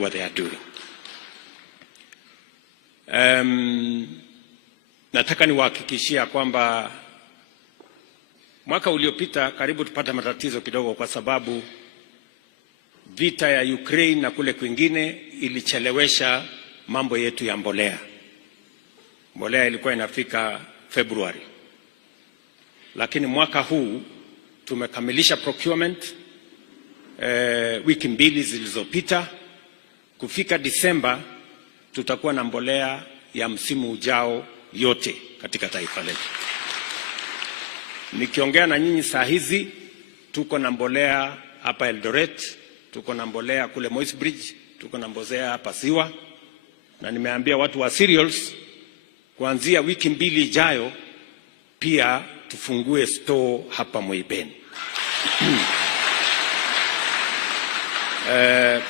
what they are doing. Nataka niwahakikishia kwamba mwaka uliopita karibu tupata matatizo kidogo kwa sababu vita ya Ukraine na kule kwingine ilichelewesha mambo yetu ya mbolea. Mbolea ilikuwa inafika February. Lakini mwaka huu tumekamilisha procurement wiki mbili zilizopita. Kufika Disemba tutakuwa na mbolea ya msimu ujao yote katika taifa letu. Nikiongea na nyinyi saa hizi tuko na mbolea hapa Eldoret, tuko na mbolea kule Moiben, tuko na mbolea hapa Siwa, na nimeambia watu wa cereals kuanzia wiki mbili ijayo pia tufungue store hapa Moiben.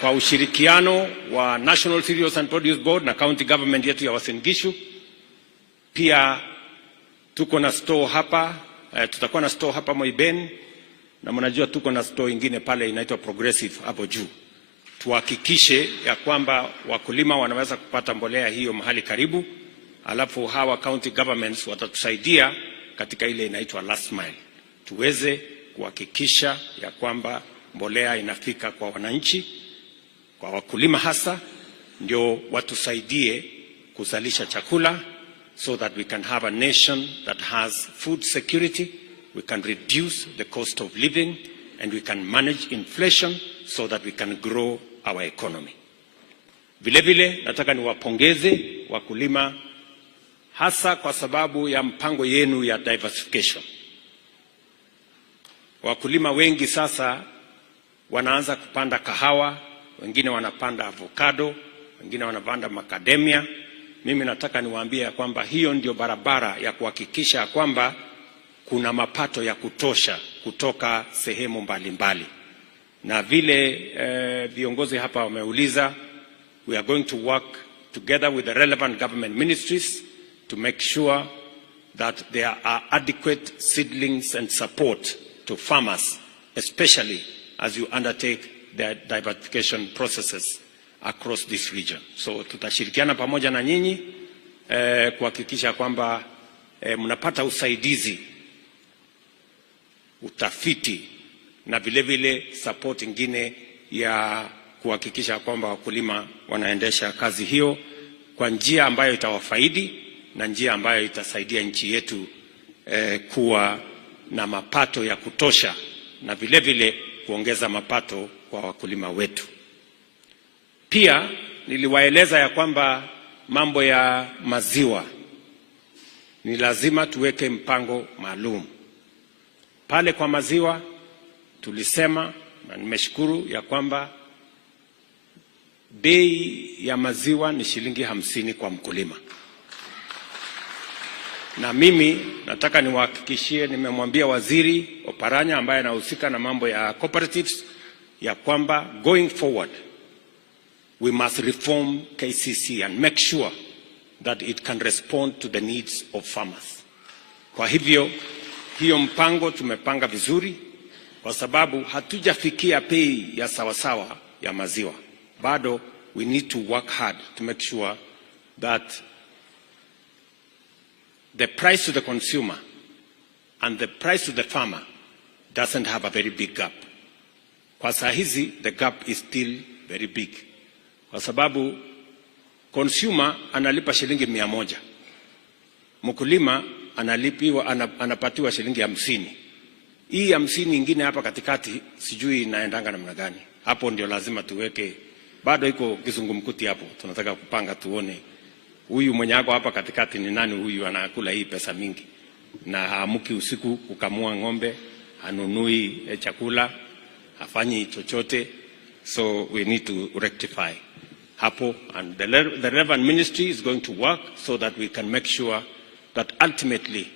Kwa ushirikiano wa National Cereals and Produce Board na county government yetu ya Uasin Gishu, pia tuko na store hapa, tutakuwa na store hapa Moiben, na mnajua tuko na store ingine pale inaitwa Progressive hapo juu. Tuhakikishe ya kwamba wakulima wanaweza kupata mbolea hiyo mahali karibu, alafu hawa county governments watatusaidia katika ile inaitwa last mile. Tuweze kuhakikisha ya kwamba mbolea inafika kwa wananchi, kwa wakulima hasa, ndio watusaidie kuzalisha chakula, so that we can have a nation that has food security, we can reduce the cost of living, and we can manage inflation so that we can grow our economy. Vile vile nataka niwapongeze wakulima hasa kwa sababu ya mpango yenu ya diversification. Wakulima wengi sasa wanaanza kupanda kahawa, wengine wanapanda avocado, wengine wanapanda macadamia. Mimi nataka niwaambie kwamba hiyo ndio barabara ya kuhakikisha kwamba kuna mapato ya kutosha kutoka sehemu mbalimbali. Na vile viongozi hapa wameuliza, we are going to work together with the relevant government ministries to make sure that there are adequate seedlings and support to farmers, especially as you undertake the diversification processes across this region. So tutashirikiana pamoja na nyinyi kuhakikisha kwamba mnapata usaidizi, utafiti na vile vile support ingine ya kuhakikisha kwamba wakulima wanaendesha kazi hiyo kwa njia ambayo itawafaidi na njia ambayo itasaidia nchi yetu kuwa na mapato ya kutosha, na vile vile kuongeza mapato kwa wakulima wetu. Pia niliwaeleza ya kwamba mambo ya maziwa ni lazima tuweke mpango maalum. Pale kwa maziwa tulisema, na nimeshukuru ya kwamba bei ya maziwa ni shilingi 50 kwa mkulima. Na mimi nataka niwahakikishie, nimemwambia Waziri Oparanya ambaye anahusika na mambo ya cooperatives ya kwamba going forward we must reform KCC and make sure that it can respond to the needs of farmers. Kwa hivyo hiyo mpango tumepanga vizuri, kwa sababu hatujafikia bei ya sawasawa ya maziwa. Bado we need to work hard to make sure that the price to the consumer and the price to the farmer doesn't have a very big gap. Kwa saa hizi the gap is still very big, kwa sababu consumer analipa shilingi 100, mkulima anapatiwa shilingi 50. Hii 50 ingine hapa katikati sijui inaendanga namna gani. Hapo ndio lazima tuweke, bado iko kizungumkuti hapo. Tunataka kupanga tuone huyu mwenye ako hapa katikati ni nani, huyu anakula hii pesa mingi na haamuki usiku kukamua ng'ombe, hanunui chakula, hafanyi chochote. So we need to rectify hapo, and the relevant ministry is going to work so that we can make sure that ultimately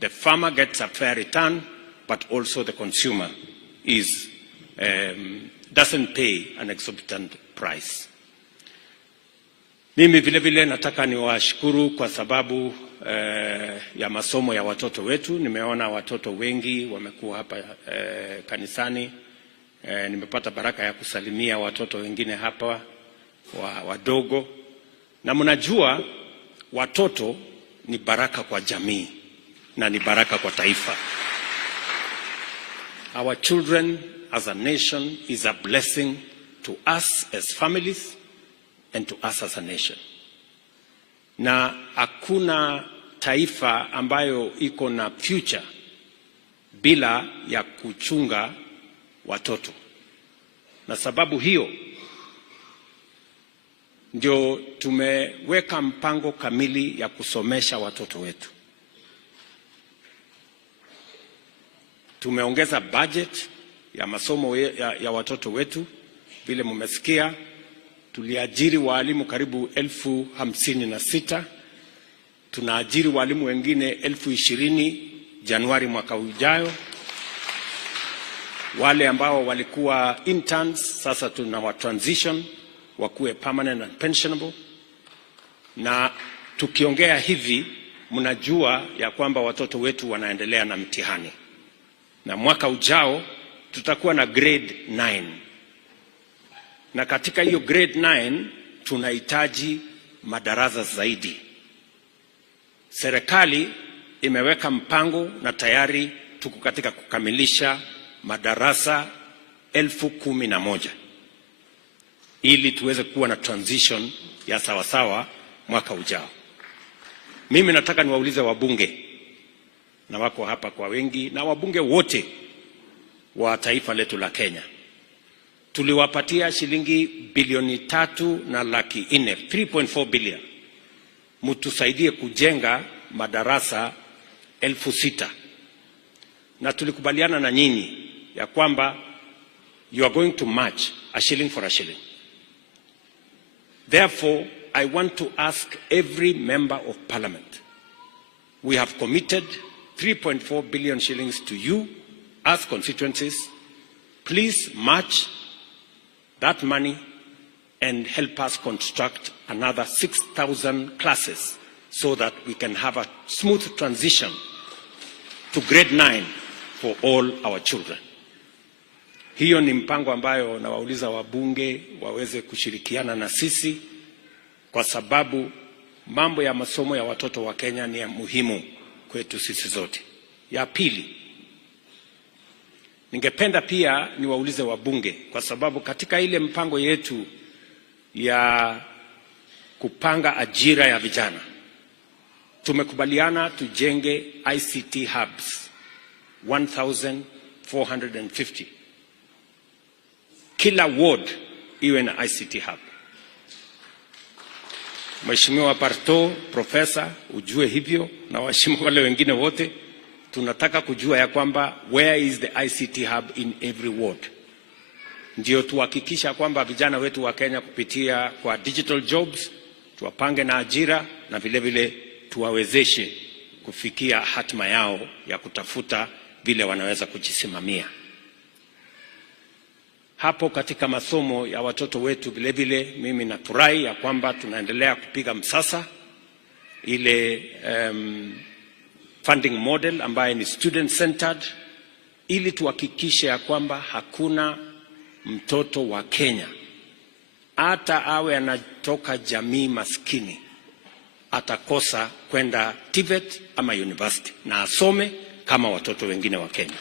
the farmer gets a fair return, but also the consumer doesn't pay an exorbitant price. Mimi vile vile nataka niwashukuru kwa sababu ya masomo ya watoto wetu. Nimeona watoto wengi wamekuwa hapa kanisani. Nimepata baraka ya kusalimia watoto wengine hapa wadogo, na mnajua watoto ni baraka kwa jamii na ni baraka kwa taifa. Our children as a nation is a blessing to us as families and to us as a nation. Na hakuna taifa ambayo iko na future bila ya kuchunga watoto. Na sababu hiyo ndio tumeweka mpango kamili ya kusomesha watoto wetu. Tumeongeza budget ya masomo ya watoto wetu. Vile mmesikia, tuliajiri walimu karibu 56,000. Tunaajiri walimu wengine 20,000 Januari mwaka ujao. Wale ambao walikuwa interns sasa tunawa transition wakuwe permanent and pensionable. Na tukiongea hivi, mnajua ya kwamba watoto wetu wanaendelea na mtihani. Na mwaka ujao tutakuwa na grade 9. Na katika hiyo grade 9 tunahitaji madarasa zaidi. Serikali imeweka mpango na tayari tuko katika kukamilisha madarasa 11,000 ili tuweze kuwa na transition ya sawasawa mwaka ujao. Mimi nataka niwaulize wabunge, na wako hapa kwa wengi, na wabunge wote wa taifa letu la Kenya. Tuliwapatia shilingi bilioni 3.4 3.4 billion. Mtusaidie kujenga madarasa 6,000. Na tulikubaliana na nyinyi ya kwamba you are going to match a shilling for a shilling. Therefore, I want to ask every member of parliament. We have committed 3.4 billion shillings to you as constituencies. Please match that money and help us construct another 6,000 classes so that we can have a smooth transition to grade 9 for all our children. Hiyo ni mpango ambayo nawauliza wabunge waweze kushirikiana na sisi, kwa sababu mambo ya masomo ya watoto wa Kenya ni ya muhimu kwetu sisi zote. Ya pili, ningependa pia niwaulize wabunge, kwa sababu katika ile mpango yetu ya kupanga ajira ya vijana tumekubaliana tujenge ICT hubs 1,450. Kila ward iwe na ICT hub. Mheshimiwa Parto, Profesa, ujue hivyo, na waheshimiwa wale wengine wote, tunataka kujua ya kwamba where is the ICT hub in every ward. Ndio tuhakikisha kwamba vijana wetu wa Kenya kupitia kwa digital jobs tuwapange na ajira, na vile vile tuwawezeshe kufikia hatima yao ya kutafuta vile wanaweza kujisimamia. Hapo katika masomo ya watoto wetu vile vile mimi nafurahi ya kwamba tunaendelea kupiga msasa ile funding model ambaye ni student centered, ili tuhakikishe ya kwamba hakuna mtoto wa Kenya hata awe anatoka jamii maskini atakosa kwenda TVET ama university, na asome kama watoto wengine wa Kenya.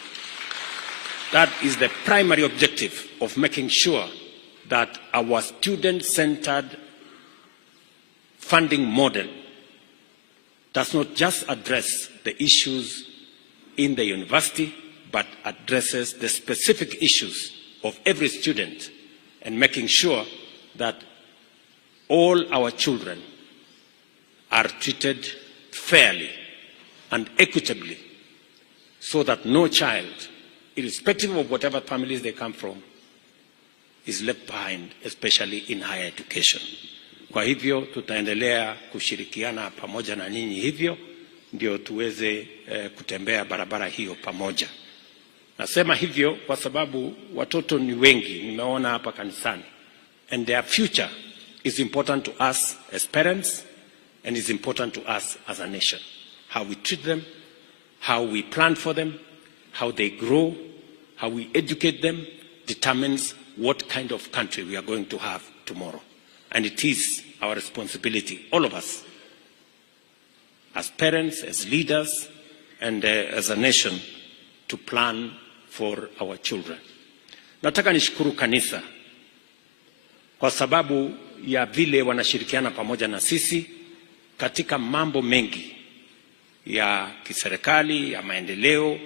That is the primary objective of making sure that our student-centered funding model does not just address the issues in the university, but addresses the specific issues of every student, and making sure that all our children are treated fairly and equitably, so that no child, irrespective of whatever families they come from, is left behind, especially in higher education. Kwa hivyo tutaendelea kushirikiana pamoja na nyinyi, hivyo ndio tuweze kutembea barabara hiyo pamoja. Nasema hivyo kwa sababu watoto ni wengi, nimeona hapa kanisani, and their future is important to us as parents, and is important to us as a nation. How we treat them, how we plan for them, how they grow, how we educate them, determines what kind of country we are going to have tomorrow. and it is our responsibility, all of us, as parents, as leaders, and as a nation, to plan for our children. Nataka nishukuru kanisa kwa sababu ya vile wanashirikiana pamoja na sisi katika mambo mengi ya kiserikali, ya maendeleo,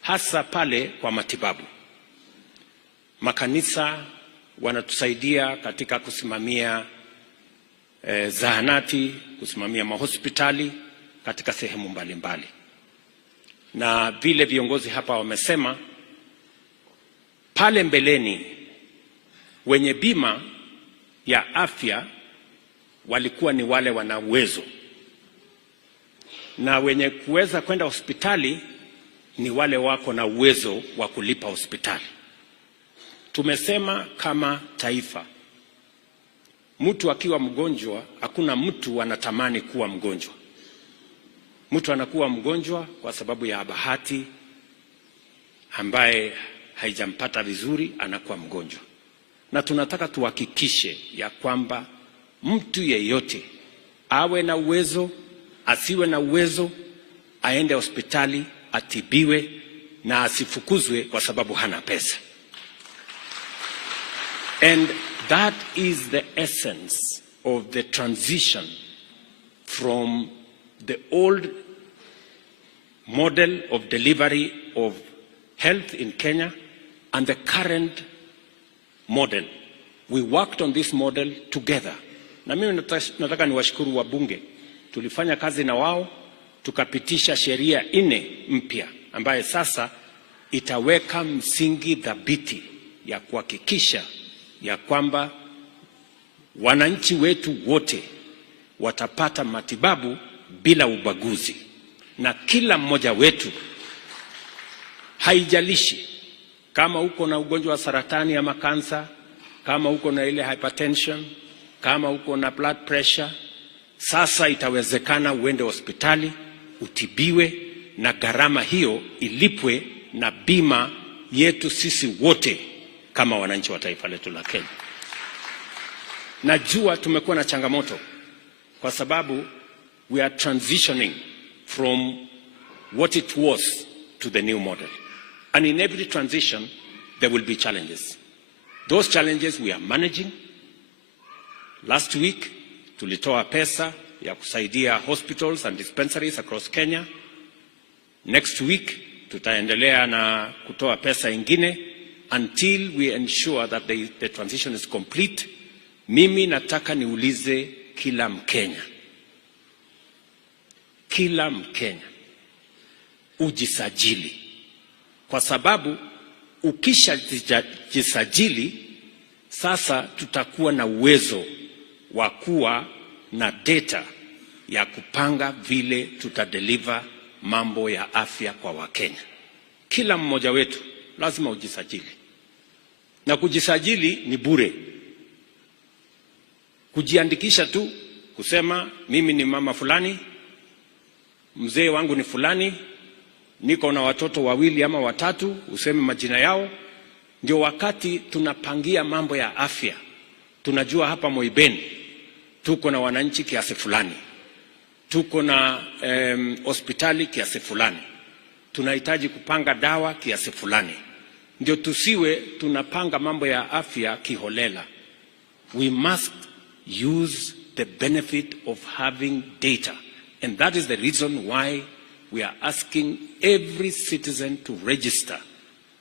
hasa pale kwa matibabu. Makanisa wanatusaidia katika kusimamia zahanati, kusimamia mahospitali katika sehemu mbalimbali. Na vile viongozi hapa wamesema, pale mbeleni wenye bima ya afya walikuwa ni wale wana uwezo, na wenye kuweza kwenda hospitali ni wale wako na uwezo wa kulipa hospitali. Tumesema kama taifa, mtu akiwa mgonjwa, hakuna mtu anatamani kuwa mgonjwa. Mtu anakuwa mgonjwa kwa sababu ya bahati ambaye haijampata vizuri, anakuwa mgonjwa. Na tunataka tuhakikishe ya kwamba mtu yeyote, awe na uwezo, asiwe na uwezo, aende hospitali, atibiwe na asifukuzwe kwa sababu hana pesa. And that is the essence of the transition from the old model of delivery of health in Kenya and the current model. We worked on this model together. Na mimi nataka niwashukuru wabunge. Tulifanya kazi na wao, tukapitisha sheria 4 mpya ambaye sasa itaweka msingi dhabiti ya kuhakikisha ya kwamba wananchi wetu wote watapata matibabu bila ubaguzi, na kila mmoja wetu, haijalishi kama uko na ugonjwa wa saratani ama kansa, kama uko na ile hypertension, kama uko na blood pressure, sasa itawezekana uende hospitali, utibiwe, na gharama hiyo ilipwe na bima yetu sisi wote kama wananchi wa taifa letu la Kenya. Najua tumekuwa na changamoto kwa sababu we are transitioning from what it was to the new model. And in every transition, there will be challenges. Those challenges we are managing. Last week, tulitoa pesa ya kusaidia hospitals and dispensaries across Kenya. Next week, tutaendelea na kutoa pesa ingine until we ensure that the transition is complete. Mimi nataka niulize kila Mkenya, ujisajili, kwa sababu ukishajisajili sasa tutakuwa na uwezo wa kuwa na data ya kupanga vile tutadeliver mambo ya afya kwa Wakenya. Kila mmoja wetu lazima ujisajili, na kujisajili ni bure. Kujiandikisha tu kusema mimi ni mama fulani, mzee wangu ni fulani, niko na watoto 2 ama 3, useme majina yao. Ndio wakati tunapangia mambo ya afya, tunajua hapa Moiben tuko na wananchi kiasi fulani, tuko na hospitali kiasi fulani, tunahitaji kupanga dawa kiasi fulani. Ndio tusiwe tunapanga mambo ya afya kiholela. We must use the benefit of having data, and that is the reason why we are asking every citizen to register,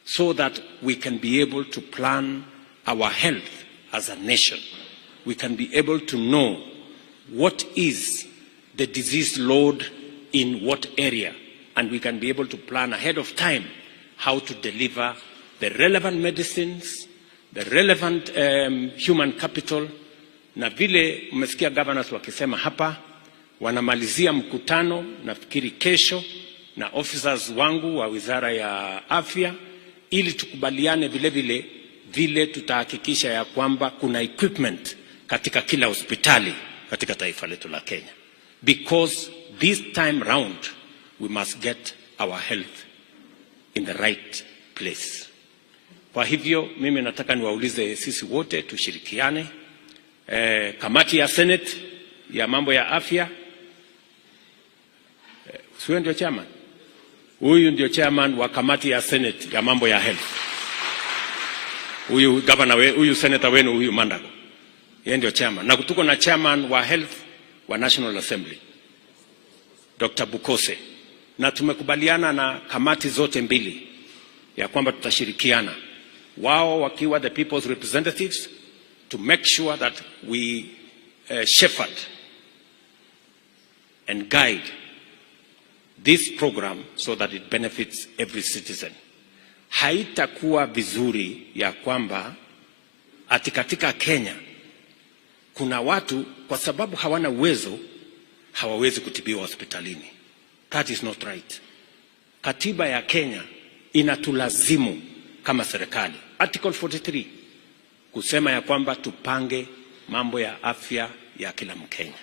so that we can be able to plan our health as a nation. We can be able to know what is the disease load in what area, and we can be able to plan ahead of time how to deliver the relevant medicines, the relevant human capital. Na vile umesikia governors wakisema hapa, wanamalizia mkutano nafikiri kesho na officers wangu wa Wizara ya Afya, ili tukubaliane vile tutahakikisha ya kwamba kuna equipment katika kila hospitali katika taifa letu la Kenya. Because this time round we must get our health in the right place. Kwa hivyo mimi nataka niwaulize sisi wote tushirikiane, kamati ya Senate ya mambo ya afya. Sio ndio chairman? Huyu ndio chairman wa kamati ya Senate ya mambo ya health. Huyu governor huyu senator wenu huyu Mandago. Yeye ndio chairman. Na tuko na chairman wa health wa National Assembly, Dr. Bukose. Na tumekubaliana na kamati zote mbili ya kwamba tutashirikiana, wao wakiwa the people's representatives, to make sure that we shepherd and guide this program so that it benefits every citizen. Haitakuwa vizuri ya kwamba ati katika Kenya kuna watu kwa sababu hawana uwezo hawawezi kutibiwa hospitalini. That is not right. Katiba ya Kenya inatulazimu kama serikali, Article 43, kusema ya kwamba tupange mambo ya afya ya kila Mkenya.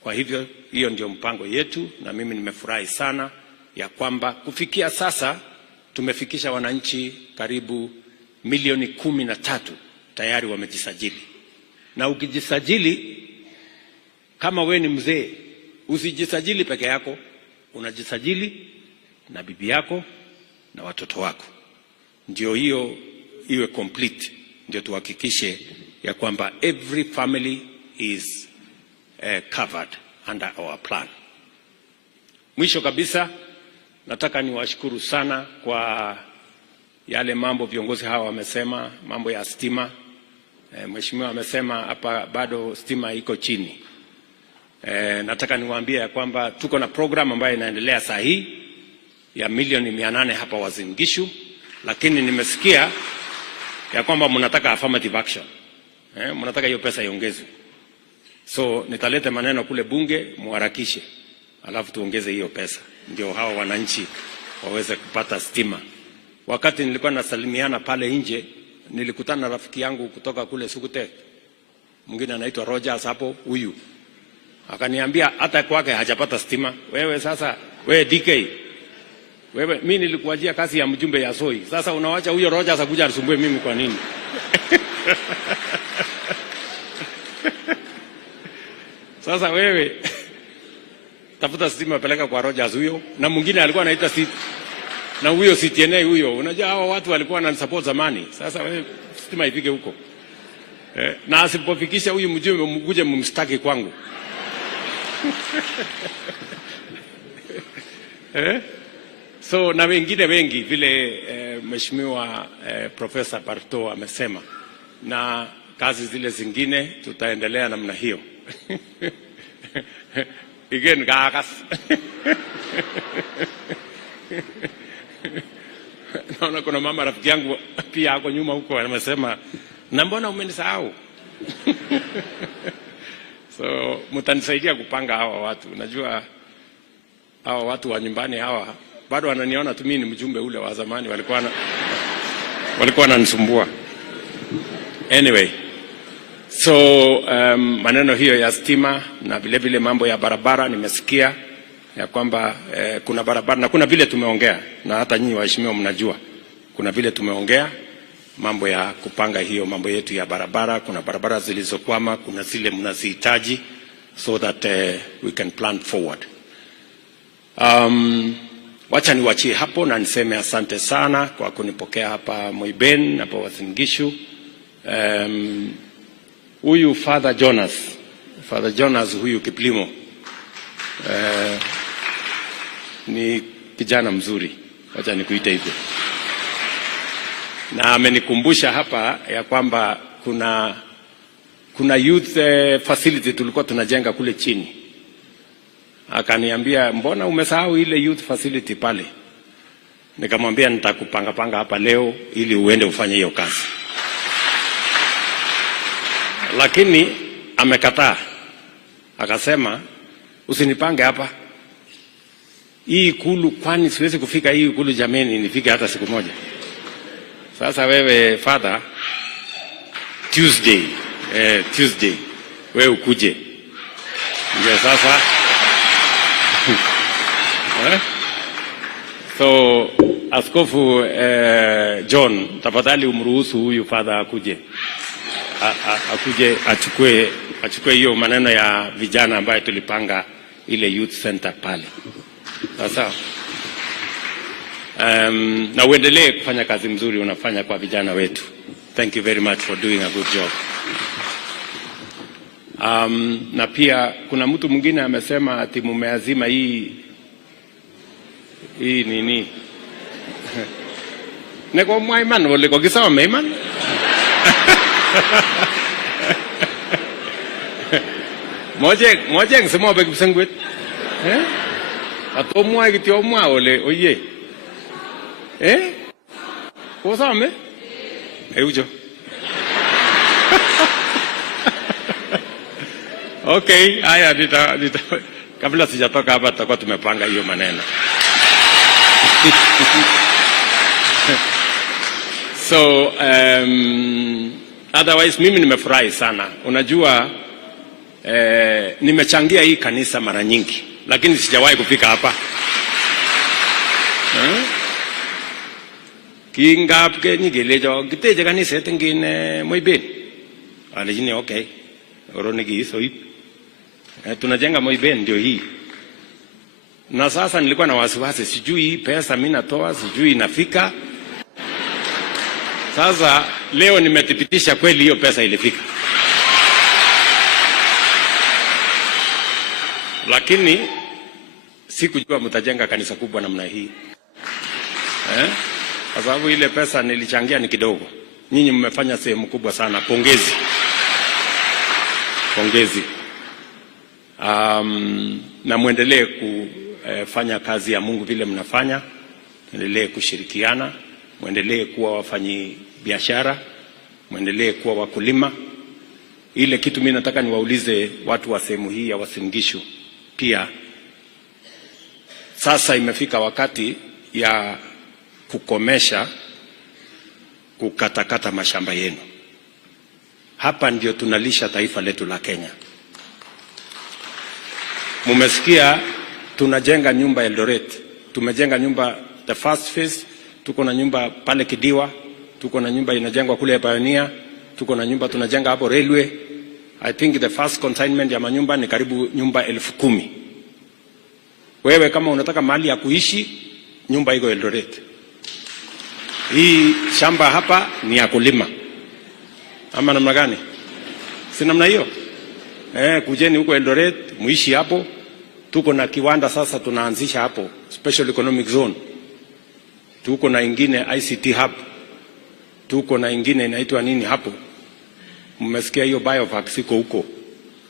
Kwa hivyo hiyo ndio mpango yetu, na mimi nimefurahi sana ya kwamba kufikia sasa tumefikisha wananchi karibu milioni 13 tayari wamejisajili. Na ukijisajili, kama we ni mzee, usijisajili peke yako, unajisajili na bibi yako na watoto wako. Ndio hiyo iwe complete, ndio tuhakikishe ya kwamba every family is covered under our plan. Mwisho kabisa, nataka niwashukuru sana kwa yale mambo viongozi hawa wamesema, mambo ya stima. Mheshimiwa amesema hapa bado stima iko chini. Nataka niwaambie ya kwamba tuko na program ambayo inaendelea saa hii ya milioni 800 hapa Uasin Gishu, lakini nimesikia ya kwamba mnataka affirmative action. Mnataka hiyo pesa iongezwe. So nitaleta maneno kule bunge, muharakishe, alafu tuongeze hiyo pesa ndio hawa wananchi waweze kupata stima. Wakati nilikuwa nasalimiana pale nje, nilikutana na rafiki yangu kutoka kule Sukute, mwingine anaitwa Rogers hapo, huyu akaniambia hata kwake hajapata stima. Wewe sasa, wewe DK, wewe mimi nilikuajia kazi ya mjumbe ya Soi, sasa unawacha huyo Rogers akuja asumbue mimi kwa nini? Sasa wewe tafuta stima, peleka kwa Rogers huyo, na mwingine alikuwa anaita na huyo CTNA huyo. Unajua hao watu walikuwa wananisupport zamani. Sasa wewe stima ifike huko. Na asipofikisha huyu mjumbe, mkuje mumstaki kwangu. So na wengine wengi vile Mheshimiwa Professor Barto amesema, na kazi zile zingine tutaendelea namna hiyo. Again gagas. Naona kuna mama rafiki yangu pia hapo nyuma huko anasema, na mbona umenisahau? So mtanisaidia kupanga hawa watu. Najua hawa watu wa nyumbani hawa bado wananiona tu mimi ni mjumbe ule wa zamani, walikuwa wananisumbua. Anyway, so maneno hiyo ya stima na vile vile mambo ya barabara, nimesikia ya kwamba kuna barabara na kuna vile tumeongea, na hata nyinyi waheshimiwa mnajua kuna vile tumeongea mambo ya kupanga hiyo mambo yetu ya barabara. Kuna barabara zilizokwama, kuna zile mnazihitaji, so that we can plan forward. Wacha niwachie hapo na niseme asante sana kwa kunipokea hapa Moiben, hapa Uasin Gishu. Huyu Father Jonas huyu Kiplimo ni kijana mzuri, wacha nikuite hivyo, na amenikumbusha hapa ya kwamba kuna youth facility tulikuwa tunajenga kule chini. Akaniambia, mbona umesahau ile youth facility pale? Nikamwambia nitakupanga hapa leo ili uende ufanye hiyo kazi. Lakini amekataa. Akasema, usinipange hapa. Hii ikulu, kwani siwezi kufika hii ikulu jameni, nifike hata siku moja. Sasa wewe Father, Tuesday wewe ukuje. Ndio sasa. So Askofu John, tafadhali umruhusu huyu Father akuje. akuje achukue hiyo maneno ya vijana ambayo tulipanga ile youth center pale. Sawa. Na uendelee kufanya kazi mzuri unafanya kwa vijana wetu. Thank you very much for doing a good job. Na pia kuna mtu mwingine amesema ati mumeazima hii nini? Neko Moiben wale kwa kisawa Moiben? Moje ngisema obe kibsengwet. Ato mwa kityo mwa ole oye. Ko sawa ujo. Okay, haya kabla sijatoka hapa tutakuwa tumepanga hiyo maneno. So otherwise mimi nimefurahi sana. Unajua nimechangia hii kanisa mara nyingi lakini sijawahi kufika hapa. Kingapke nigelejo giteje kanisa tengine Moiben. Alijini okay. Oronigi hizo hii. Tunajenga Moiben ndio hii. Na sasa nilikuwa na wasiwasi sijui pesa mimi natoa sijui inafika. Sasa leo nimethibitisha kweli hiyo pesa ilifika. Lakini sikujua mtajenga kanisa kubwa namna hii. Kwa sababu ile pesa nilichangia ni kidogo. Nyinyi mmefanya sehemu kubwa sana. Pongezi. Pongezi. Na muendelee kufanya kazi ya Mungu vile mnafanya. Muendelee kushirikiana. Muendelee kuwa wafanyi biashara. Muendelee kuwa wakulima. Ile kitu mimi nataka niwaulize watu wa sehemu hii ya Uasin Gishu. Pia sasa imefika wakati ya kukomesha kukatakata mashamba yenu. Hapa ndio tunalisha taifa letu la Kenya. Mumesikia tunajenga nyumba Eldoret. Tumejenga nyumba the first phase, tuko na nyumba pale Kidiwa, tuko na nyumba inajengwa kule Pioneer, tuko na nyumba tunajenga hapo railway. I think the first consignment ya manyumba ni karibu nyumba 10,000. Wewe kama unataka mahali ya kuishi, nyumba iko Eldoret. Hii shamba hapa ni ya kulima. Ama namna gani? Si namna hiyo? Kujeni huko Eldoret, muishi hapo. Tuko na kiwanda sasa tunaanzisha hapo, Special Economic Zone. Tuko na ingine ICT Hub. Tuko na ingine inaitwa nini hapo? Mmesikia hiyo biovac siko huko.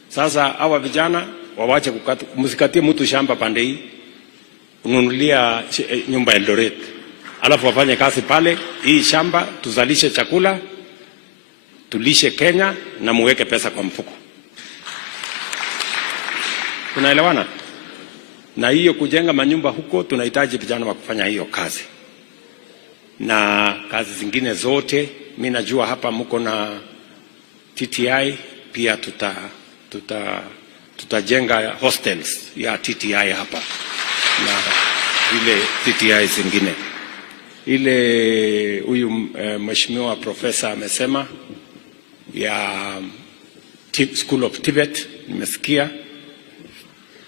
Sasa hawa vijana wawache kukata, msikatie mtu shamba pande hii. Ununulia nyumba Eldoret. Alafu wafanye kazi pale, hii shamba tuzalishe chakula, tulishe Kenya na muweke pesa kwa mfuko. Tunaelewana? Na hiyo kujenga manyumba huko tunahitaji vijana wa kufanya hiyo kazi. Na kazi zingine zote, mimi najua hapa mko na TTI, pia tutajenga hostels ya TTI hapa. Na ile TTI zingine. Ile huyu mheshimiwa profesa amesema ya School of Tibet, nimesikia.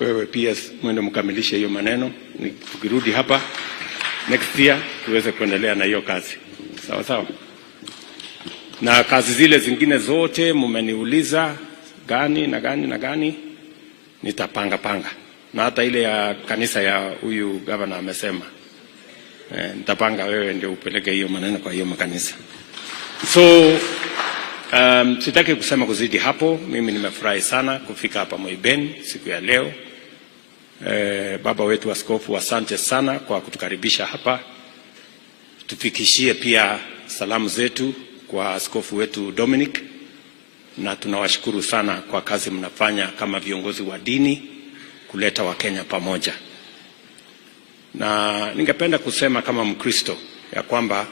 Wewe pia mwende mkamilishe hiyo maneno. Tukirudi hapa next year tuweze kuendelea na hiyo kazi. Sawa sawa. Na kazi zile zingine zote mmeniuliza gani na gani na gani, nitapanga. Na hata ile ya kanisa ya huyu governor amesema nitapanga, wewe ndio upeleke hiyo maneno kwa hiyo makanisa. So sitaki kusema kuzidi hapo. Mimi nimefurahi sana kufika hapa Moiben siku ya leo. Baba wetu askofu, asante sana kwa kutukaribisha hapa. Tufikishie pia salamu zetu kwa askofu wetu Dominic, na tunawashukuru sana kwa kazi mnafanya kama viongozi wa dini kuleta Wakenya pamoja. Na ningependa kusema kama Mkristo ya kwamba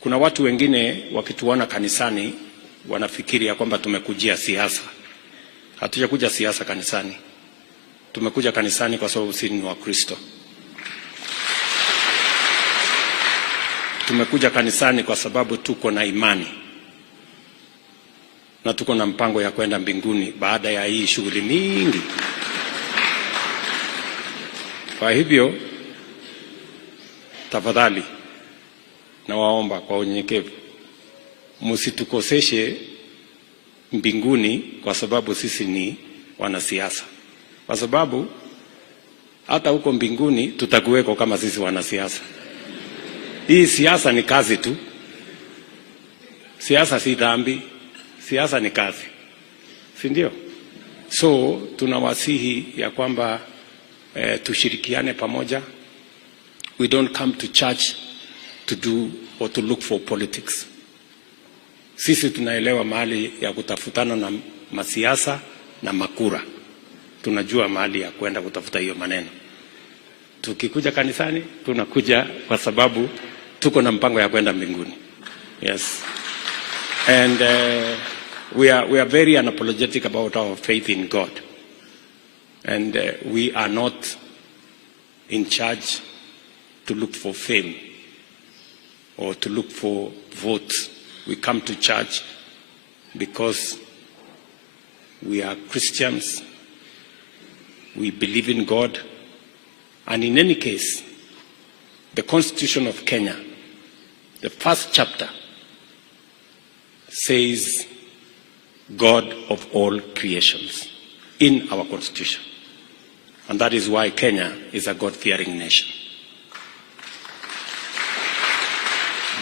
kuna watu wengine wakituona kanisani wanafikiri ya kwamba tumekujia siasa. Hatujakuja siasa kanisani. Tumekuja kanisani kwa sababu sisi ni Wakristo. Tumekuja kanisani kwa sababu tuko na imani. na tuko na mpango ya kwenda mbinguni baada ya hii shughuli mingi. Kwa hivyo tafadhali nawaomba kwa unyenyekevu, msitukoseshe mbinguni kwa sababu sisi ni wanasiasa, kwa sababu hata huko mbinguni tutakuweko kama sisi wanasiasa. Hii siasa ni kazi tu. Siasa si dhambi, siasa ni kazi, si ndio? So tunawasihi ya kwamba tushirikiane pamoja. We don't come to church to do or to look for politics. Sisi tunaelewa mahali ya kutafutana na masiasa na makura. Tunajua mahali ya kwenda kutafuta hiyo maneno. Tukikuja kanisani, tunakuja kwa sababu tuko na mpango ya kwenda mbinguni. Yes. And we are very unapologetic about our faith in God. And we are not in charge to look for fame or to look for votes. We come to church because we are Christians. We believe in God. And in any case, the Constitution of Kenya, the first chapter, says God of all creations in our Constitution. And that is why Kenya is a God-fearing nation.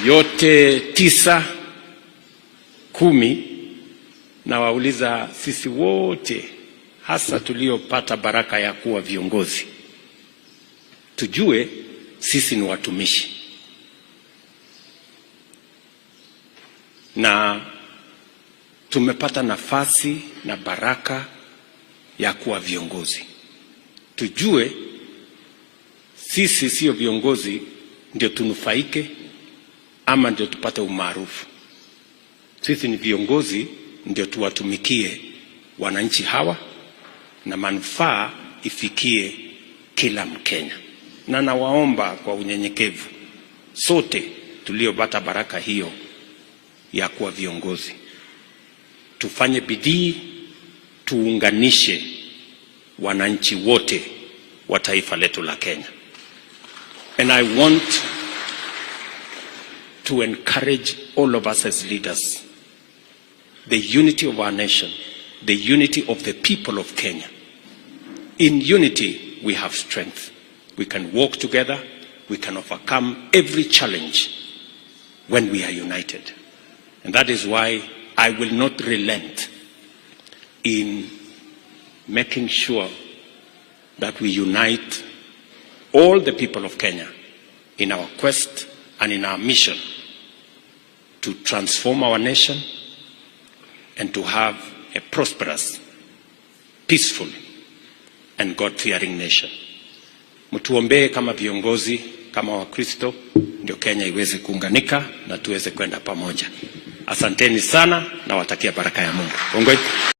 Yote 9, 10, na wauliza sisi wote, hasa tuliopata baraka ya kuwa viongozi, tujue sisi ni watumishi. Na tumepata nafasi na baraka ya kuwa viongozi. Tujue sisi sio viongozi ndio tunufaike ama ndio tupate umaarufu. Sisi ni viongozi ndio tuwatumikie wananchi hawa na manufaa ifikie kila Mkenya. Na nawaomba kwa unyenyekevu, sote tuliopata baraka hiyo ya kuwa viongozi, tufanye bidii, tuunganishe wananchi wote wa taifa letu la Kenya. And I want to encourage all of us as leaders, the unity of our nation, the unity of the people of Kenya. In unity, we have strength. We can walk together. We can overcome every challenge when we are united. And that is why I will not relent in making sure that we unite all the people of Kenya in our quest and in our mission to transform our nation and to have a prosperous, peaceful, and God-fearing nation. Mtuombee kama viongozi, kama Wakristo, ndio Kenya iweze kuunganika na tuweze kwenda pamoja. Asanteni sana na watakia baraka ya Mungu.